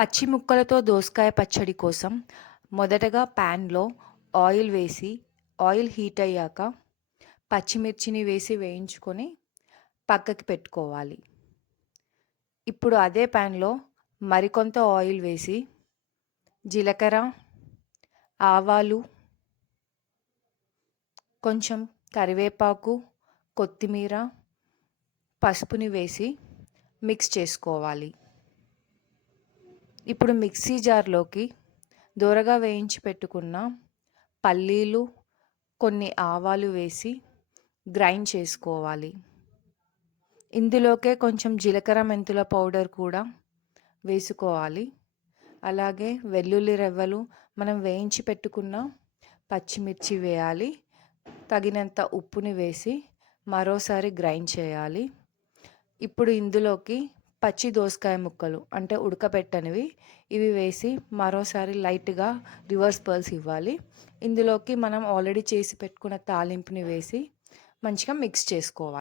పచ్చి ముక్కలతో దోసకాయ పచ్చడి కోసం మొదటగా ప్యాన్లో ఆయిల్ వేసి ఆయిల్ హీట్ అయ్యాక పచ్చిమిర్చిని వేసి వేయించుకొని పక్కకి పెట్టుకోవాలి. ఇప్పుడు అదే ప్యాన్లో మరికొంత ఆయిల్ వేసి జీలకర్ర ఆవాలు కొంచెం కరివేపాకు కొత్తిమీర పసుపుని వేసి మిక్స్ చేసుకోవాలి. ఇప్పుడు మిక్సీ జార్లోకి దూరగా వేయించి పెట్టుకున్న పల్లీలు కొన్ని ఆవాలు వేసి గ్రైండ్ చేసుకోవాలి. ఇందులోకే కొంచెం జీలకర్ర మెంతుల పౌడర్ కూడా వేసుకోవాలి. అలాగే వెల్లుల్లి రెవ్వలు మనం వేయించి పెట్టుకున్న పచ్చిమిర్చి వేయాలి. తగినంత ఉప్పుని వేసి మరోసారి గ్రైండ్ చేయాలి. ఇప్పుడు ఇందులోకి పచ్చి దోసకాయ ముక్కలు అంటే ఉడకబెట్టనివి ఇవి వేసి మరోసారి లైట్గా రివర్స్ పర్ల్స్ ఇవ్వాలి. ఇందులోకి మనం ఆల్రెడీ చేసి పెట్టుకున్న తాలింపుని వేసి మంచిగా మిక్స్ చేసుకోవాలి.